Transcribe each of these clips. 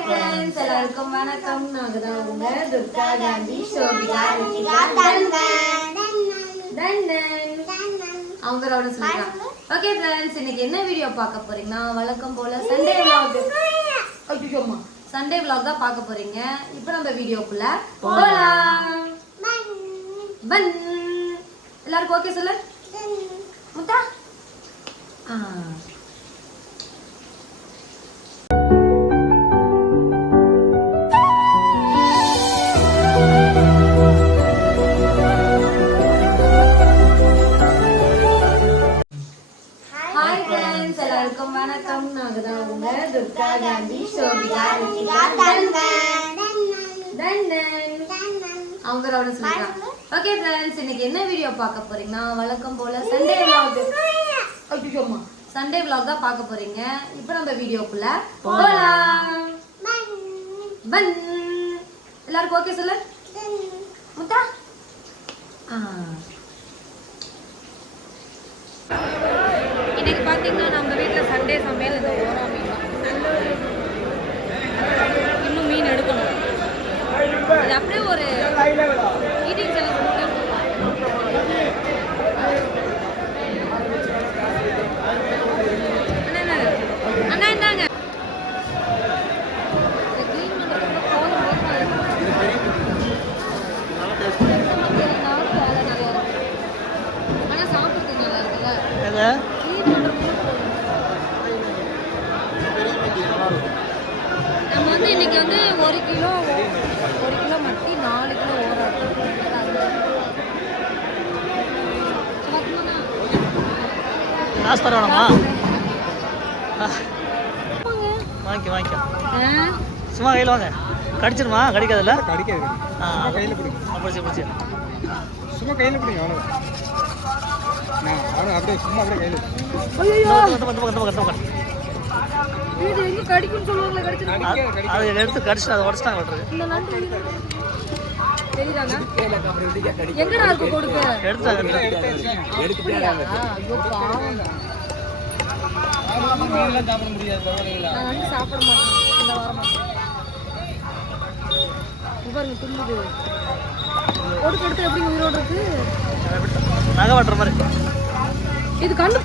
Hi friends எல்லாருக்கும் வணக்கம். நாங்கள் தான் உங்க துர்கா காந்தி சோபிகா ரித்திகா அவங்களோட சொல்லிட்டாங்க ஓகே ஃப்ரெண்ட்ஸ் இன்னைக்கு என்ன வீடியோ பார்க்க போறீங்கன்னா வழக்கம் போல சண்டே vlog. சண்டே vlog தான் பார்க்க போறீங்க. இப்போ நம்ம வீடியோக்குள்ள போலாம். பன் எல்லாருக்கும் ஓகே சொல்லு? முத்தா? ஆ. அவங்களோட சொல்லிட்டாங்க ஓகே ஃப்ரெண்ட்ஸ் இன்னைக்கு என்ன வீடியோ பார்க்க போறீங்கன்னா வழக்கம் போல சண்டே vlog. ஐயோம்மா சண்டே vlog தான் பார்க்க போறீங்க. இப்போ நம்ம வீடியோக்குள்ள போலாம். பன். எல்லாருக்கும் ஓகே சொல்லு? முத்தா? ஆ. இன்னைக்கு பார்த்தீங்கன்னா நம்ம வீட்டில் சண்டே சமையல் இந்த ஓரா மீன் இன்னும் மீன் எடுக்கணும். அப்படியே ஒரு ஈட்டிங் சேலஞ்ச் அண்ணா அண்ணா இந்தாங்க இதை clean பண்றதுக்கு கோலம் போட்டு நாளுக்கு வேலை நிறையா இருக்கு. ஆனா சாப்பிட்றதுக்கு நல்லா இருக்குல்ல clean பண்றதுக்கு நம்ம வந்து இன்னைக்கு வந்து ஒரு கிலோ ஒரு கிலோ மட்டி நாலு கிலோ ஓராது காசு தர வேணாமா வாங்கிக்க வாங்கிக்க சும்மா கையில் வாங்க கடிச்சிருமா கடிக்காதுல்ல கடிக்காது ஆ கையில் பிடிக்கும் பிடிச்சி பிடிச்சி சும்மா கையில் பிடிக்கும் நான் அப்படியே சும்மா அப்படியே கையில் அதை எடுத்து கடிச்சு அதை உடச்சிட்டாங்க எடுத்தாங்க சாப்பிட மாட்டேன் பாருங்க துள்ளுது கொடுக்க எடுத்து எப்படி உயிரோடு இருக்கு? நகை வெட்டுற மாதிரி. இது கண்டு.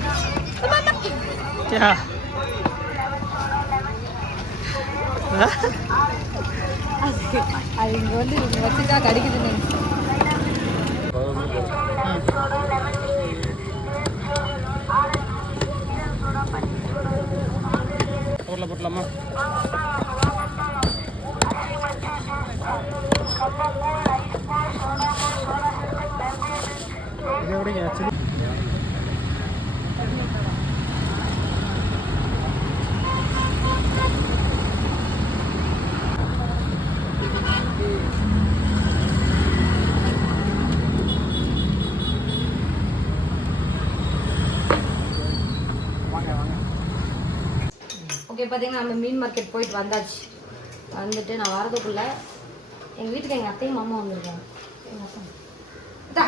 அது இங்க வந்து இங்க வச்சுட்டா கடிக்குதுன்னு. ஊரில் போட்டலாமா? ஆக்சுவலி ஓகே பார்த்தீங்கன்னா நம்ம மீன் மார்க்கெட் போயிட்டு வந்தாச்சு. வந்துட்டு நான் வரதுக்குள்ளே எங்கள் வீட்டுக்கு எங்கள் அத்தையும் மாமா வந்திருக்காங்க. எங்கள் அத்தை.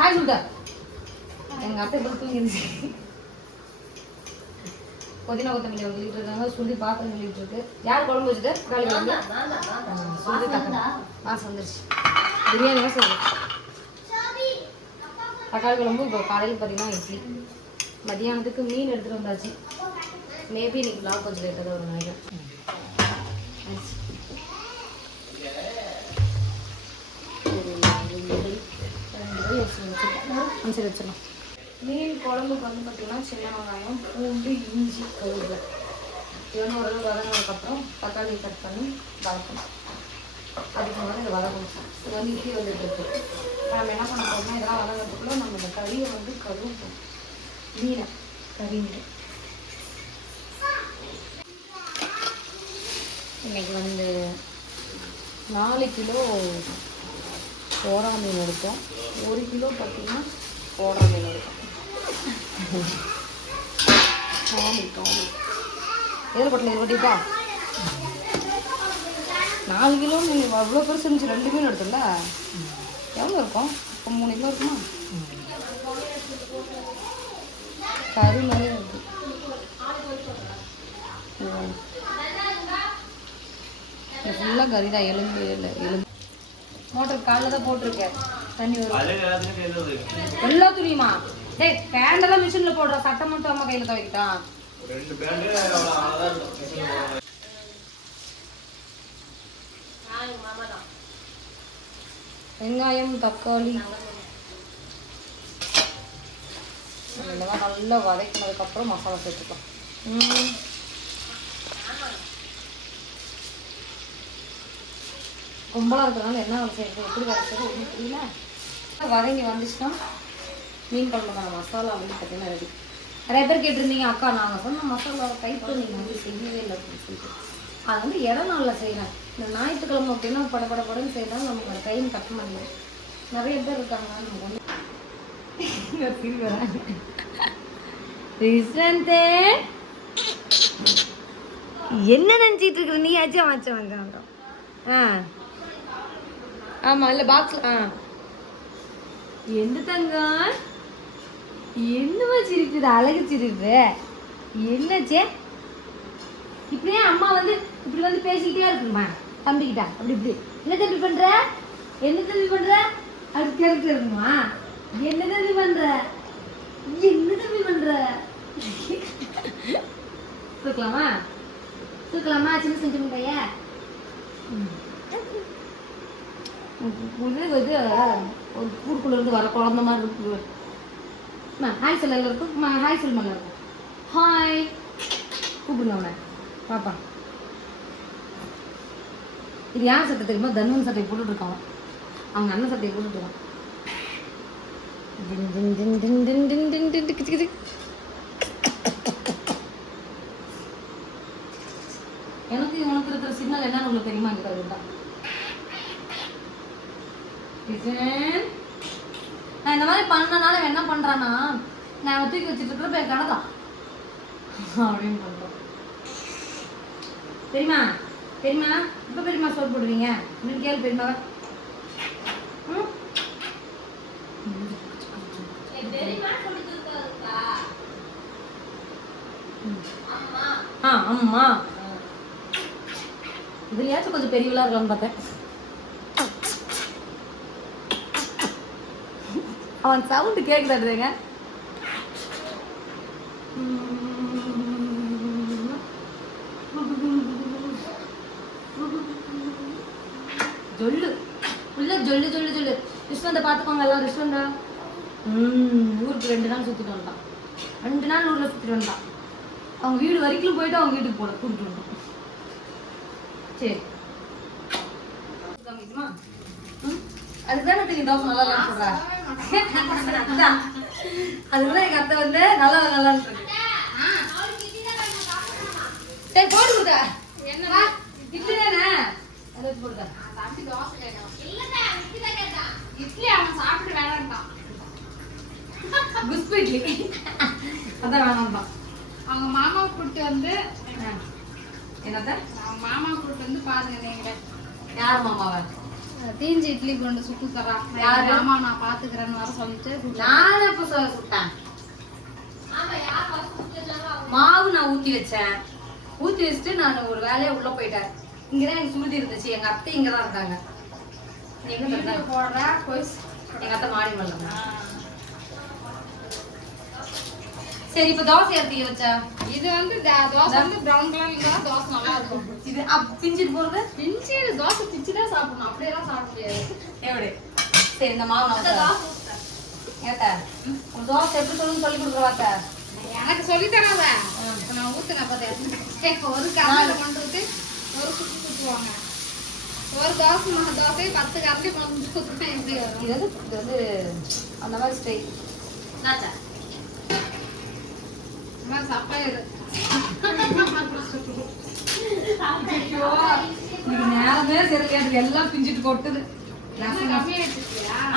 ஹாய் சொல்லிட்ட எங்கள் அத்தை இப்போ தூங்கிருச்சு புதினா கொத்தமல்லி வந்துட்டு இருக்காங்க. சுண்டி பாத்திரம் சொல்லிட்டு இருக்கு. யார் குழம்பு வச்சுட்டு? தக்காளி குழம்பு சுண்டி தக்காளி. மாசம் வந்துருச்சு. பிரியாணி தான் சொல்லுது தக்காளி குழம்பு இப்போ காலையில் பார்த்தீங்கன்னா இட்லி. மதியானத்துக்கு மீன் எடுத்துகிட்டு வந்தாச்சு. மேபி இன்னைக்கு vlog கொஞ்சம் லேட்டாக தான் வரும் நினைக்கிறேன். வச்சுருக்கோம் வச்சிடலாம். மீன் குழம்புக்கு வந்து பார்த்தீங்கன்னா சின்ன வெங்காயம் பூண்டு இஞ்சி கருவேப்பிலை இவன் ஓரளவு வதங்கினதுக்கப்புறம் தக்காளி கட் பண்ணி வதக்கணும். அதுக்கு மேலே இதை வதக்கணும். இது வந்து இட்லி வந்துட்டு இருக்கு நம்ம என்ன பண்ண போறோம்னா இதெல்லாம் வதங்கிறதுக்குள்ள நம்ம இந்த கறியை வந்து கழுவுவோம் மீனை கறி மீன். இன்னைக்கு வந்து நாலு கிலோ சோறா மீன் எடுத்தோம். ஒரு கிலோ பார்த்தீங்கன்னா கோரா மீன் காமி காமி பட்டிட்டா நாலு கிலோ மீன் அவ்வளோ பெருசு இருந்துச்சு. ரெண்டு மீன் எடுத்தோம்ல எவ்வளோ இருக்கும்? இப்போ மூணு கிலோ இருக்குமா? கறி நிறைய இருக்கு. ஃபுல்லாக கறி தான் எலும்பு இல்லை எலும்பு. மோட்டர் காலைல தான் போட்டிருக்கேன். தண்ணி வரும் எல்லா துணியுமா டேய் மிஷினில் போடுற சட்டை மட்டும் அம்மா கையில் துவைக்கிட்டா. வெங்காயம் தக்காளி. இதெல்லாம் நல்லா வதக்கினதுக்கப்புறம் மசாலா சேர்த்துக்கலாம். ம். கும்பலாக இருக்கிறனால என்ன வேலை செய்யறது? எப்படி வேலை செய்யறது? ஒன்றும் புரியல. வதங்கி வந்துச்சுன்னா மீன் குழம்புக்கான மசாலா வந்து பார்த்தீங்கன்னா ரெடி நிறைய பேர் கேட்டிருந்தீங்க அக்கா நாங்கள் சொன்ன மசாலா கைப்பு நீங்கள் வந்து செய்யவே இல்லை அப்படின்னு சொல்லிட்டு. அது வந்து இடம் நாளில் செய்கிறேன் இந்த ஞாயிற்றுக்கிழமை அப்படின்னா பட பட படன்னு செய்யலாம் நமக்கு அந்த டைம் கட்ட முடியும் நிறைய பேர் இருக்காங்க நமக்கு வந்து என்ன நினச்சிட்டு இருக்கிற? நீ ஆச்சும் ஆச்சும் வந்தோம் ஆ. ஆமாம் இல்லை பாக்ஸ் ஆ. எந்த தங்கம்? என்னமா சிரிப்புது அழகு சிரிப்பு என்னாச்சே இப்படியே அம்மா வந்து இப்படி வந்து பேசிக்கிட்டே இருக்குமா தம்பிக்கிட்ட. அப்படி இப்படி. என்ன தம்பி பண்ற? என்ன தம்பி பண்ற? அது கேரக்டர் இருக்குமா? என்ன தம்பி பண்ற? என்ன தம்பி பண்ற? தூக்கலாமா? தூக்கலாமா? சின்ன செஞ்சு முட்டைய இது ஒரு கூடுக்குள்ளேருந்து வர குழந்த மாதிரி இருக்கு. அம்மா ஹாய் சொல் இருக்கும் ஹாய் சொல் மேலே இருக்கும் ஹாய் கூப்பிடுங்க அவனை. பாப்பா. இது யார் சட்டை தெரியுமா? தன்வன் சட்டை போட்டுட்டு இருக்கான். அவங்க அண்ணன் சட்டையை போட்டுட்டு இருக்கான். எனக்கு இவனுக்கு இருக்கிற சிக்னல் என்னன்னு உங்களுக்கு தெரியுமா? எனக்கு அதுதான் நான் இந்த மாதிரி பண்ணனால என்ன பண்றானா நான் தூக்கி வச்சுட்டு இருக்கிறப்ப என் கணதான் அப்படின்னு பண்றான். தெரியுமா தெரியுமா இப்போ பெரியமா சோறு போடுவீங்க? இன்னும் கேள்வி பெரியமா ம்? ஆ அம்மா. இதுலயாச்சும் கொஞ்சம் பெரியவளா இருக்கலாம்னு பார்த்தேன். அவன் சவுண்டு கேட்குதாடுதுங்க ஜொல்லு. உள்ள ஜொல்லு ஜொல்லு ஜொல்லு. ரிஷ்வந்தை பார்த்துக்கோங்க எல்லாம் ரிஷ்வந்தா. ம் ஊருக்கு ரெண்டு நாள் சுற்றிட்டு வந்தான் ரெண்டு நாள் ஊரில் சுற்றிட்டு வந்தான் அவங்க வீடு வரைக்கும் போயிட்டு அவங்க வீட்டுக்கு போல கூப்பிட்டு வந்தோம் சரி. அதுதான் தெரியும் தோசை நல்லா இல்லைன்னு சொல்றாங்க அதுதான் எங்க அத்தை வந்து நல்லா நல்லா இருக்கு. சரி போட்டு கொடுத்தா. இட்லி தானே? இட்லி அவன் சாப்பிட்டு வேணாம்டான் குஸ்பு இட்லி. அதான் வேணாம்டான் அவங்க மாமா கூப்பிட்டு வந்து என்னத்த? மாமா கூப்பிட்டு வந்து பாருங்க நீங்க யார் மாமாவை? தீஞ்சு இட்லி கொண்டு சுட்டு தரான் யாரு? மாமா நான் பாத்துக்கிறேன்னு வர சொல்லிட்டு நான் எப்ப சு- சுட்டேன்? மாவு நான் ஊத்தி வச்சேன். ஊத்தி வச்சுட்டு நான் ஒரு வேலையா உள்ள போயிட்டேன். இங்கதான் எனக்கு சுருதி இருந்துச்சு. எங்க அத்தை இங்கதான் இருக்காங்க எங்க இருந்தாங்க? போடுற போய் எங்க அத்தை மாடி மேல சரி இப்ப தோசை எடுத்து வச்சா? இது வந்து தோசை வந்து ப்ரௌன் கலர்ல தோசை நல்லா இருக்கும். இது பிஞ்சிட்டு போறது? பிஞ்சு தோசை பிச்சு தான் சாப்பிடணும் அப்படியெல்லாம் சாப்பிட முடியாது எப்படி சரி இந்த மாவு. ஏத்த தோசை எப்படி சொல்லணும்னு சொல்லி கொடுக்குறவாத்த எனக்கு சொல்லி இப்ப நான் ஊத்துனேன் பார்த்தேன் ஒரு கரண்டி பண்றது ஒரு சுத்து சுத்துவாங்க ஒரு தோசை மூணு தோசை பத்து கரண்டி கொண்டு சுத்துனா எப்படி வரும்? இது வந்து இது வந்து அந்த மாதிரி ஸ்டைல் இது. நேரமே சரியாது எல்லாம் பிஞ்சிட்டு கொட்டுது.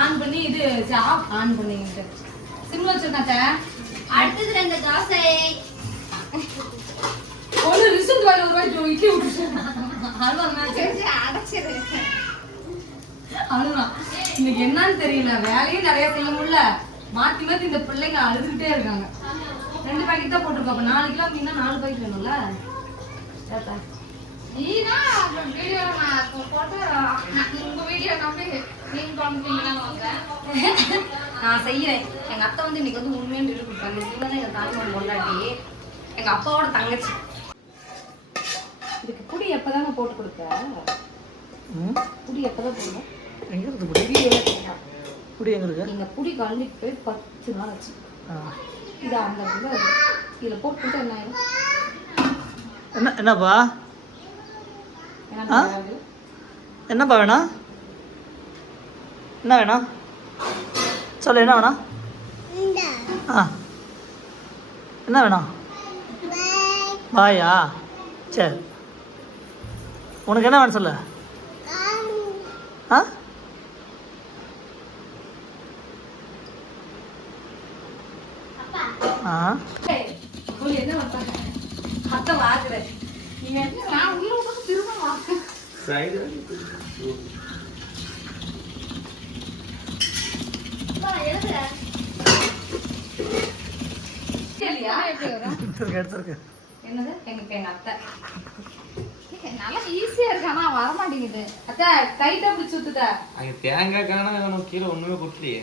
ஆன் பண்ணி இது ஆஃப் ஆன் பண்ணிக்கிட்டு. சிம்ல வச்சிருக்காச்சா அடுத்தது ரெண்டு தோசை ஒன்று ரிசல்ட் வாயில் ஒரு ரூபாய்க்கு இட்லி விட்டுச்சு அல்வா அடைச்சிரு. அழுதான் இன்னைக்கு என்னன்னு தெரியல. வேலையும் நிறைய செய்ய முடியல. மாத்தி மாத்தி இந்த பிள்ளைங்க அழுதுகிட்டே இருக்காங்க. ரெண்டு பாக்கெட் தான் போட்டிருக்கோம். அப்ப நாலு கிலோ மீனா நாலு பாக்கெட் வேணும்ல. நான்? செய்யறேன் எங்க அத்தை வந்து இன்னைக்கு வந்து உண்மையான டெலிவரி கொடுத்தாங்க. இதுதான் எங்க தாய்மொழி கொண்டாட்டி எங்க அப்பாவோட தங்கச்சி. இதுக்கு புடி எப்பதாங்க போட்டு கொடுத்த புடி எப்பதான் போடணும்? எங்க இருக்கு புடி? புடி எங்க இருக்கு? எங்க புடி கழுந்துட்டு போய் பத்து நாள் ஆச்சு. இது அந்த இதுல போட்டு கொடுத்தா என்ன ஆயிடும் என்ன என்னப்பா? ஆ? என்னப்பா வேணும்? என்ன வேணும்? சொல்லு என்ன வேணும்? ஆ. என்ன வேணும்? பாயா சரி. உனக்கு என்ன வேணும் சொல்லு? ஆ? ஆ? என்ன எடுத்துருக்கு என்னது? எங்க இப்ப எங்க அத்தை. நல்லா ஈஸியா இருக்கு. ஆனா வர மாட்டேங்குது அத்தை டைட்டா பிடிச்சு ஊத்துதா அங்கே தேங்காய் காண கீழே கொட்டலையே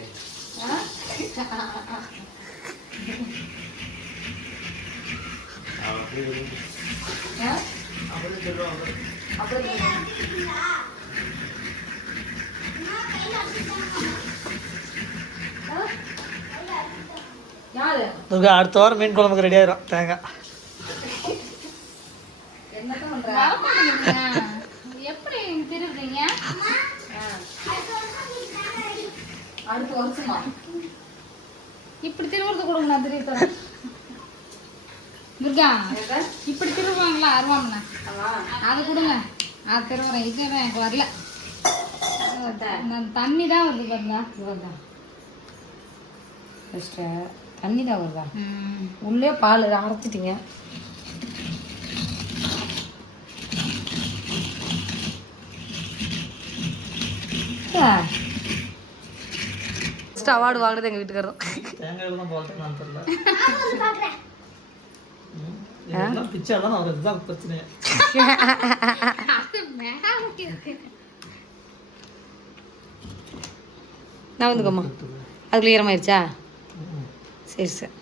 யாரு துர்கா அடுத்த வாரம் மீன் குழம்புக்கு ரெடி ஆயிரும் தேங்காய் எப்படி திருடுறீங்க? அடுத்த வருஷமா? இப்படி திருவுறது கொடுங்க நான் திருவி தரேன். துர்கா? இப்படி திருவுவாங்களா அருவாமண்ணா. அது கொடுங்க அது திருவுறேன் இது எனக்கு வரல தண்ணி தான் வருது பாருங்க. சிஸ்டர், தண்ணி தான் வருதா ம். உள்ளே பால் அரைச்சிட்டீங்க ஃபஸ்ட் அவார்டு வாங்குறது எங்கள் வீட்டுக்காரர் தான் நான் அது வந்துக்கோமா அது கிளியரமாயிருச்சா சரி சார்.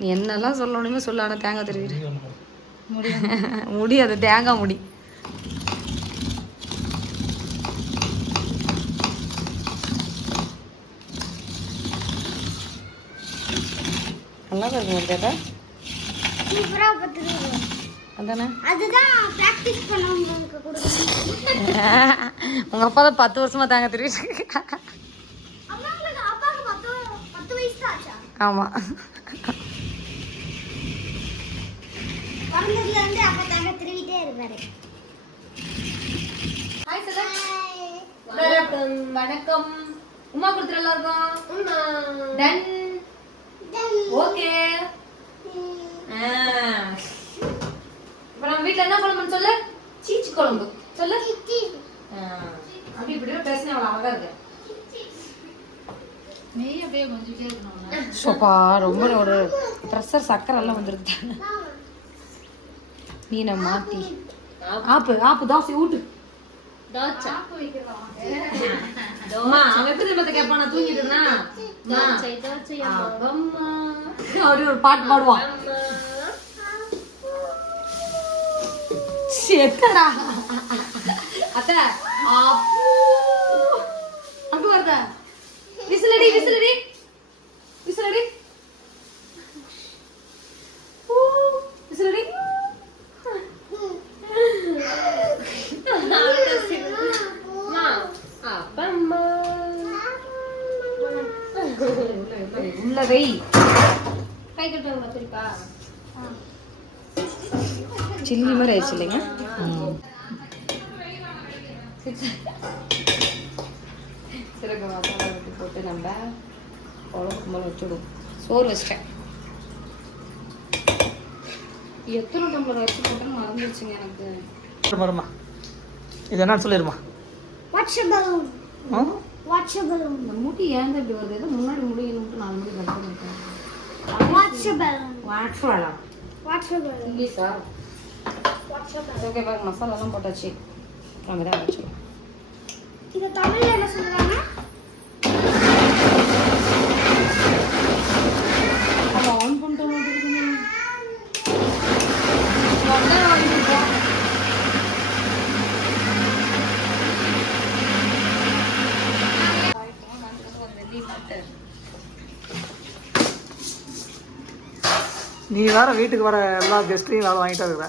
நீ என்னெல்லாம் சொல்லணுமே சொல்ல. ஆனால் தேங்காய் தெரியுது முடி அது தேங்காய் முடி. நல்லா இருக்கும் கேட்டா? சூப்பராக பார்த்துருக்கோம் அதானே? அதுதான் ப்ராக்டிஸ் பண்ணவங்களுக்கு கொடுக்கணும். உங்கள் அப்பா தான் பத்து வருஷமா தேங்காய் தெரியுது. அம்மாங்களுக்கு அப்பாவுக்கு பத்து பத்து வயசு தான் ஆச்சா? ஆமாம் பிறந்ததுலேருந்து அப்பா தாங்க திருவிட்டே இருப்பாரு. வணக்கம் வணக்கம். உமா கொடுத்துரு எல்லாருக்கும். டன் ஓகே இப்போ நம்ம வீட்டில் என்ன குழம்புன்னு சொல்லு? சீச்சி குழம்பு. சொல்லு. ஆ, அப்படி இப்படி பேசினா அவ்வளோ அழகா இருக்கு. சோப்பா ரொம்ப ஒரு ப்ரெஷர் சக்கரை எல்லாம் வந்துருக்கு மீனை மாத்தி? ஆப்பு ஆப்பு தோசை ஊட்டு. ஒரு பாட்டு பாடுவான். செத்தடா அத்தை அப்பு அங்க வருதா விசிலடி விசிலடி விசிலடி விசிலடி உள்ள வை கை கட்ட கத்திரிக்கா சில்லி மாதிரி ஆயிடுச்சு இல்லைங்க? சிறகு விட்டு போட்டு நம்ம குழம்பு மேலே வச்சுடுவோம் சோறு வச்சிட்டேன். எத்தனை டம்ளர் வச்சு போட்டேன்னு மறந்துருச்சுங்க எனக்கு. மரமா. இது என்னன்னு சொல்லிடுமா இந்த முடி ஏன் இப்படி வருது? ஏதோ முன்னாடி முடி இன்னும் நாலு முடி கட் பண்ணிருக்கேன். வாட்ஸ் பலூன் வாட்ஸ்வாலா வாட்ஸ் பலூன் இங்கிலீஷா ஓகே பாருங்க மசாலாலாம் போட்டாச்சு நம்ம தான் வச்சுக்கணும் இதை தமிழ்ல என்ன சொல்றாங்க அதை ஆன் பண்ணிட்டு நீ வேற வீட்டுக்கு வர எல்லா கெஸ்ட்லையும் வேலை வாங்கிட்டு இருக்கிற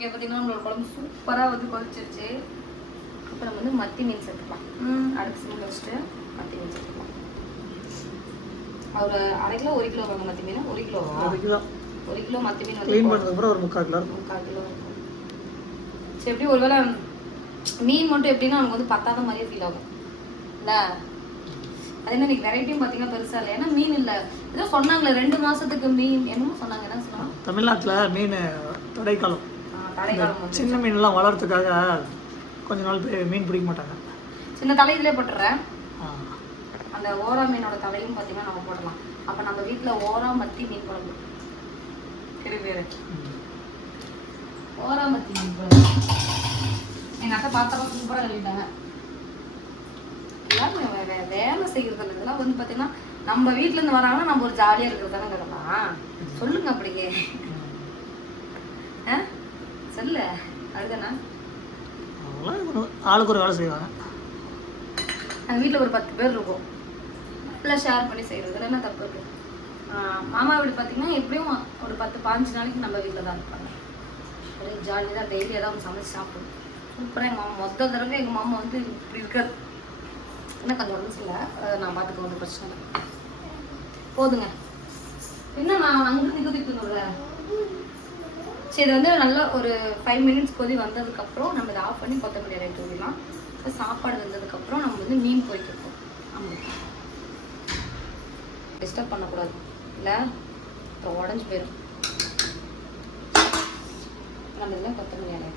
ஓகே பார்த்தீங்கன்னா நம்மளோட குழம்பு சூப்பராக வந்து கொதிச்சிருச்சு. இப்போ நம்ம வந்து மத்தி மீன் சேர்த்துக்கலாம். அடுப்பு சிம்மில் வச்சுட்டு மத்தி மீன் சேர்த்துக்கலாம். ஒரு அரை கிலோ ஒரு கிலோ வாங்க மத்தி மீன். ஒரு கிலோவா? தான் ஒரு கிலோ மத்தி மீன் வந்து க்ளீன். பண்ணதுக்கப்புறம் ஒரு முக்கால் கிலோ. முக்கால் கிலோ சரி எப்படி ஒருவேளை மீன் மட்டும் எப்படின்னா நமக்கு வந்து பத்தாத மாதிரியே ஃபீல் ஆகும். இல்லை? அது என்ன இன்னைக்கு வெரைட்டியும் பார்த்தீங்கன்னா பெருசாக இல்லை. ஏன்னா மீன் இல்லை. ஏதோ சொன்னாங்களே ரெண்டு மாசத்துக்கு மீன். என்னமோ சொன்னாங்க என்ன சொன்னாங்க? தமிழ்நாட்டில் மீன் தடைக்காலம். சின்ன மீன்லாம் வளர்றதுக்காக கொஞ்ச நாள் மீன் பிடிக்க மாட்டாங்க. சின்ன தலை இதிலே போட்டுறேன். அந்த ஓரா மீனோட தலையும் பார்த்தீங்கன்னா நம்ம போடலாம். அப்போ நம்ம வீட்டில் ஓரா மத்தி மீன் குழம்பு. சரி பேரு. ஓரா மத்தி மீன் குழம்பு. எங்கள் அத்தை பாத்திரம் சூப்பராக கழுவிட்டாங்க. எல்லாரும் வேலை செய்யறதுல இதெல்லாம் வந்து பார்த்தீங்கன்னா நம்ம வீட்டிலேருந்து வராங்கன்னா நம்ம ஒரு ஜாலியாக இருக்கிறது தானே கிடலாம் சொல்லுங்க அப்படியே. ஆ? சொல்லு ஒரு- ஆளுக்கு ஒரு வேலை செய்வாங்க. எங்கள் வீட்டில் ஒரு பத்து பேர் இருக்கும். ஃபுல்லாக ஷேர் பண்ணி செய்கிறதுல என்ன தப்பு? இருக்கு ஆஹ் மாமா வீடு பார்த்தீங்கன்னா எப்படியும் ஒரு பத்து பாஞ்சு நாளைக்கு நம்ம வீட்டில் தான் இருப்பாங்க. ஒரே ஜாலியாக தான் டெய்லி ஏதாவது சமைச்சு சாப்பிடுவோம் சூப்பராக எங்கள் மாமா மொத்த தடவை எங்கள் மாமா வந்து இப்படி இருக்காது என்ன கொஞ்சம் உடம்பு சரியில்லை? அதை நான் பார்த்துக்க ஒன்றும் பிரச்சனை இல்லை. போதுங்க. என்ன நான் அங்கே திக்கு ஸோ சரி இது வந்து நல்லா ஒரு ஃபைவ் மினிட்ஸ் கொதி வந்ததுக்கப்புறம் நம்ம இதை ஆஃப் பண்ணி கொத்தமல்லி இலையை தூவிடலாம். ஸோ சாப்பாடு வந்ததுக்கப்புறம் நம்ம வந்து மீன் பொறிக்கப்போம் ஆமாம் டிஸ்டர்ப் பண்ணக்கூடாது. இல்லை அப்புறம் உடஞ்சி போயிடும். நம்ம இதில் கொத்தமல்லி இலை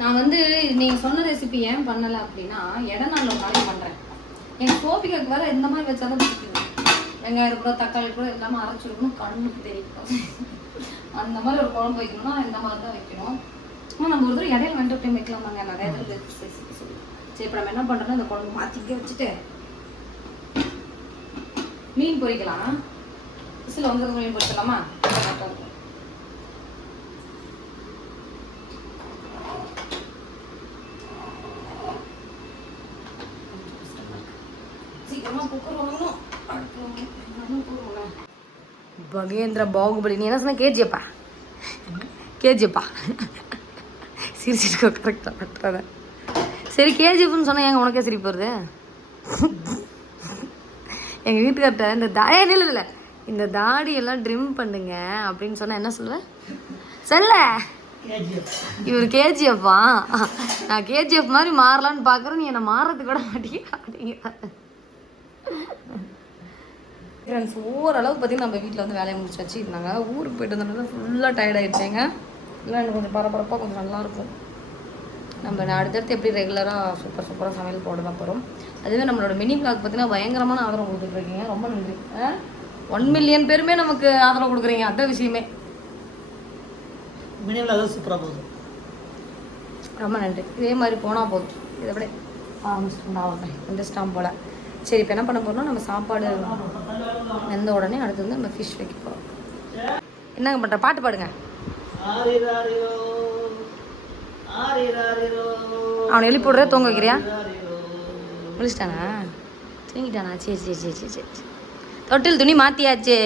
நான் வந்து நீங்கள் சொன்ன ரெசிபி ஏன் பண்ணலை அப்படின்னா இடம் நான் ஒரு நாளைக்கு பண்ணுறேன் என் கோபிகைக்கு வேறு இந்த மாதிரி வச்சாதான் பிடிக்கும். வெங்காயம் கூட தக்காளி கூட இல்லாமல் அரைச்சிருக்கணும் கண்ணுக்கு தெரியும். அந்த மாதிரி ஒரு குழம்பு வைக்கணும்னா இந்த மாதிரி தான் வைக்கணும். ஆனால் நம்ம ஒரு தடவை இடையில வந்துட்டு அப்படியே வைக்கலாமாங்க நிறைய தடவை சரி இப்போ நம்ம என்ன பண்ணுறோம்னா இந்த குழம்பு மாற்றிக்க வச்சுட்டு மீன் பொரிக்கலாம் விசில் வந்து மீன் பொரிக்கலாமா மகேந்திர பாகுபலி. நீ என்ன சொன்ன? கேஜியப்பா. கேஜியப்பா. சிரிச்சிட்டு கரெக்டாக பட்டுறத சரி கேஜிஎஃப்னு சொன்னால் ஏங்க உனக்கே சிரிப்பு வருது? எங்கள் வீட்டுக்கார்ட்ட இந்த தாயே இல்லை இல்லை இந்த தாடி எல்லாம் ட்ரிம் பண்ணுங்க அப்படின்னு சொன்னால் என்ன சொல்லுவேன் சொல்ல. இவர் கேஜிஎஃப்பா நான் கேஜிஎஃப் மாதிரி மாறலான்னு பார்க்குறேன் நீ என்னை மாறதுக்கு கூட மாட்டேங்க. அப்படிங்கிற ஃப்ரெண்ட்ஸ் ஓரளவுக்கு பார்த்தீங்கன்னா நம்ம வீட்டில் வந்து வேலையை முடிச்சு வச்சு இருந்தாங்க ஊருக்கு போயிட்டு வந்தோம்னா ஃபுல்லாக டயர்ட் ஆகிடுச்சேங்க இல்லை எனக்கு கொஞ்சம் பரபரப்பாக கொஞ்சம் நல்லாயிருக்கும் நம்ம அடுத்தடுத்து எப்படி ரெகுலராக சூப்பர் சூப்பராக சமையல் போட தான் போகிறோம் அதுவே நம்மளோட மினி vlog பார்த்தீங்கன்னா பயங்கரமான ஆதரவு கொடுத்துட்ருக்கீங்க ரொம்ப நன்றி. ஒன் மில்லியன் பேருமே நமக்கு ஆதரவு கொடுக்குறீங்க. அதான் விஷயமே. மினிவில் அதான் சூப்பராக போகுது. ரொம்ப நன்றி. இதே மாதிரி போனால் போதும். இதை விட ஆரம்பிச்சிட்டோம் இந்த ஸ்டாம் போல். சரி இப்போ என்ன பண்ண போறோம்னா நம்ம சாப்பாடு வெந்த உடனே அடுத்து வந்து நம்ம ஃபிஷ் வைக்க போகிறோம் என்னங்க பண்ணுற பாட்டு பாடுங்க. அவனை எழுப்பி விடுற தூங்க வைக்கிறியா? முடிச்சிட்டானா தூங்கிட்டானா? சரி சரி சரி சரி சரி. சரி. தொட்டில் துணி மாற்றியாச்சு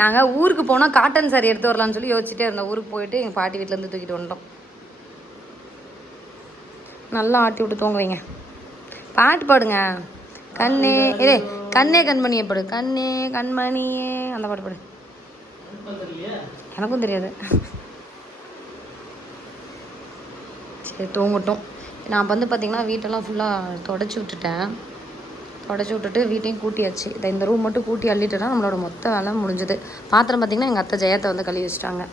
நாங்கள் ஊருக்கு போனால் காட்டன் சாரி எடுத்து வரலாம்னு சொல்லி யோசிச்சுட்டே இருந்தோம். ஊருக்கு போயிட்டு எங்கள் பாட்டி வீட்டிலேருந்து தூக்கிட்டு வந்துட்டோம். நல்லா ஆட்டி விட்டு தூங்குவீங்க பாட்டு பாடுங்க. கண்ணே இதே கண்ணே கண்மணியை பாடு. கண்ணே கண்மணியே அந்த பாட்டு பாடு. எனக்கும் தெரியாது. சரி தூங்கட்டும். நான் வந்து பார்த்தீங்கன்னா வீட்டெல்லாம் ஃபுல்லாக தொடச்சி விட்டுட்டேன். தொடச்சி விட்டுட்டு வீட்டையும் கூட்டியாச்சு. இதை இந்த ரூம் மட்டும் கூட்டி அள்ளிட்டுனா நம்மளோட மொத்த வேலை முடிஞ்சது. பாத்திரம் பார்த்தீங்கன்னா எங்கள் அத்தை ஜெயத்தை வந்து கழுவி வச்சிட்டாங்க.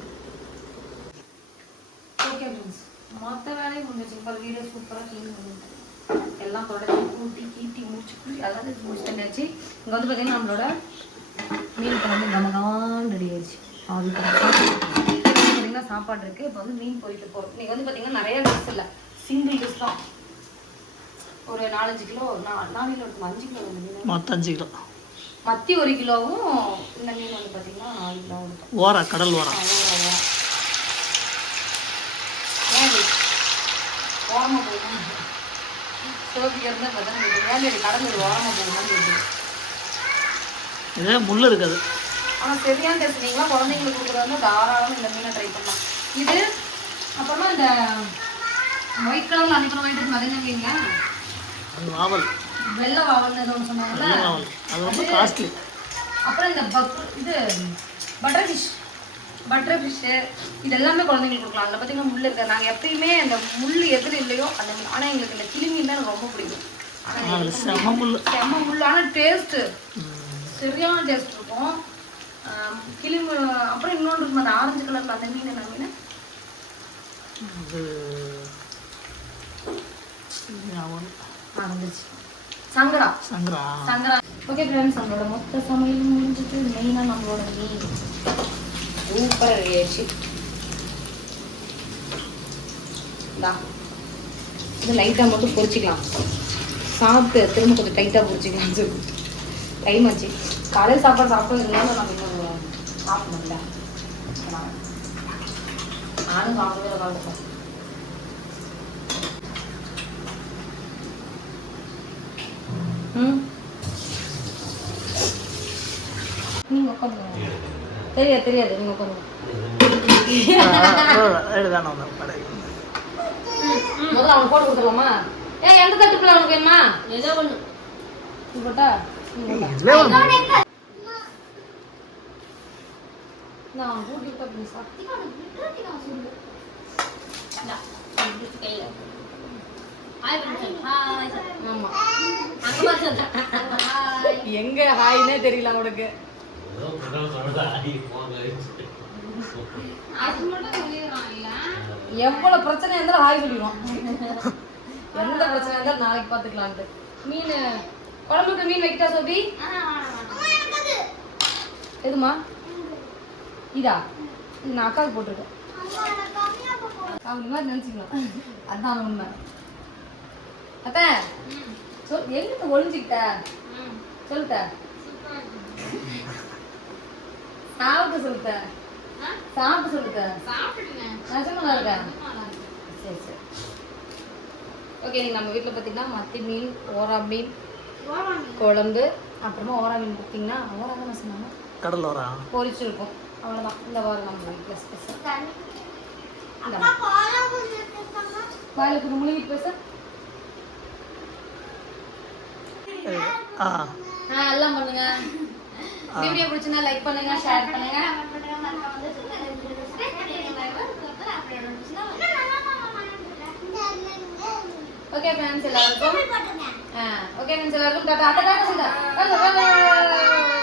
ஓகே மொத்த வேலையும் முடிஞ்சிச்சு இப்போ வீடு சூப்பராக க்ளீன் பண்ணிட்டேன் எல்லாம் தொடச்சி கூட்டி கீட்டி முடிச்சு கூட்டி அதாவது முடிச்சு தண்ணியாச்சு இங்கே வந்து பார்த்தீங்கன்னா நம்மளோட மீன் குழம்பு கமகான் ரெடி ஆயிடுச்சு. ஆவி பார்த்தீங்கன்னா சாப்பாடு இருக்குது இப்போ வந்து மீன் பொரிக்க போகிறோம் இன்னைக்கு வந்து பார்த்தீங்கன்னா நிறைய டிஷ் இல்லை. சிங்கிள் டிஷ் தான். ஒரு நாலஞ்சு கிலோ நாலு கிலோ இருக்கும் அஞ்சு கிலோ வந்து மீன். மொத்தம் அஞ்சு கிலோ. மத்தி ஒரு கிலோவும் இந்த மீன் வந்து பார்த்தீங்கன்னா நாலு கிலோ இருக்கும் ஓரா கடல் ஓரா? ஓரமாக போகணும் இருந்தால் பார்த்தா மேலே கடந்து ஓரமாக போகணும்னு இருக்குது இதே முள் இருக்காது. ஆனால் சரியான டேஸ்ட் நீங்களாம் குழந்தைங்களுக்கு கொடுக்குறது தாராளமாக இந்த மீனை ட்ரை பண்ணலாம். இது அப்புறமா இந்த ஒயிட் கலரில் அனுப்பின வாங்கிட்டு அது நாவல் வெள்ளை வாவல்னு ஒன்று சொன்னாங்கல்ல. அது ரொம்ப காஸ்ட்லி அப்புறம் இந்த பக் இது பட்டர் ஃபிஷ் பட்டர் ஃபிஷ்ஷு இது எல்லாமே குழந்தைங்களுக்கு கொடுக்கலாம். அதில் பார்த்தீங்கன்னா முள் இருக்காது நாங்கள் எப்பயுமே அந்த முள் எதில் இல்லையோ அந்த ஆனால் எங்களுக்கு இந்த கிளி மீன் தான் எனக்கு ரொம்ப பிடிக்கும். ஆனால் செம்ம முள் செம்ம முள் ஆனால் டேஸ்ட்டு சரியான டேஸ்ட் இருக்கும் ஆம், கிளி மீன் அப்புறம் இன்னொன்று இருக்கும்? அந்த ஆரஞ்சு கலரில் அந்த மீன் என்ன மீன். மறந்துச்சு. சங்கரா. சங்கரா. சங்கரா. ஓகே ஃப்ரெண்ட்ஸ் நம்மளோட மொத்த சமையல் முடிஞ்சிட்டு மெயினாக நம்மளோட மீன். சூப்பராக ரெடி ஆயிடுச்சு இது லைட்டாக மட்டும் பொரிச்சிக்கலாம் சாப்பிட்டு திரும்ப கொஞ்சம் டைட்டாக பொரிச்சிக்கலாம் சொல்லி. டைம் ஆச்சு. காலையில் சாப்பாடு சாப்பிட்டு இருந்தாலும் நம்ம இன்னும் சாப்பிடணும்ல நானும் சாப்பிடவே காலத்தை ம். நீங்க தெரியாது தெரியாது. நீங்க முதல்ல அவனுக்கு போட்டு கொடுத்துடலாமா? ஏய் எந்த தட்டுக்குள்ள அவனுக்கு வேணுமா? ஏதோ ஒன்று போட்டா? நான் அவன் கூட்டி விட்டா அப்படி சாப்பிட்டு ஆமா. எங்க ஹாய்னே தெரியல அவனுக்கு அது மட்டும் சொல்லிடுறான் இல்ல எவ்வளவு பிரச்சனை இருந்தாலும் ஹாய் சொல்லிடுவான் எந்த பிரச்சனை இருந்தாலும் நாளைக்கு பாத்துக்கலான்ட்டு. மீன் குழம்புக்கு மீன் வைக்கிட்டா சோபி? எதுமா? இதா? நான் அக்காவுக்கு போட்டிருக்கேன். அப்படி மாதிரி நினச்சிக்கலாம் அதான் உண்மை. அத்த சொல் எங்கிட்ட ஒளிஞ்சுக்கிட்ட? சொல்லிட்ட சாப்பிட்டு சொல்லிட்ட சாப்பிட்டு சாப்பிட்டுட்டேன் நிஜமா இருக்கேன் சரி சரி. ஓகே நீங்கள் நம்ம வீட்டில் பார்த்தீங்கன்னா மத்தி மீன் ஓரா மீன் குழம்பு அப்புறமா ஓரா மீன் பார்த்தீங்கன்னா ஓரா தானே சொன்னாங்க? கடல் ஓரா? பொரிச்சிருக்கும். அவ்வளோதான் இந்த வாரம் நம்ம வீட்டில் ஸ்பெஷல் வாயிலுக்கு முழுகி பேச ஆ. ஆ எல்லாம் பண்ணுங்க. வீடியோ பிடிச்சிருந்தா லைக் பண்ணுங்க ஷேர் பண்ணுங்க. ஓகே ஃப்ரெண்ட்ஸ் எல்லாருக்கும். ஓகே ஃப்ரெண்ட்ஸ் எல்லாருக்கும் டாடா டாடா டாடா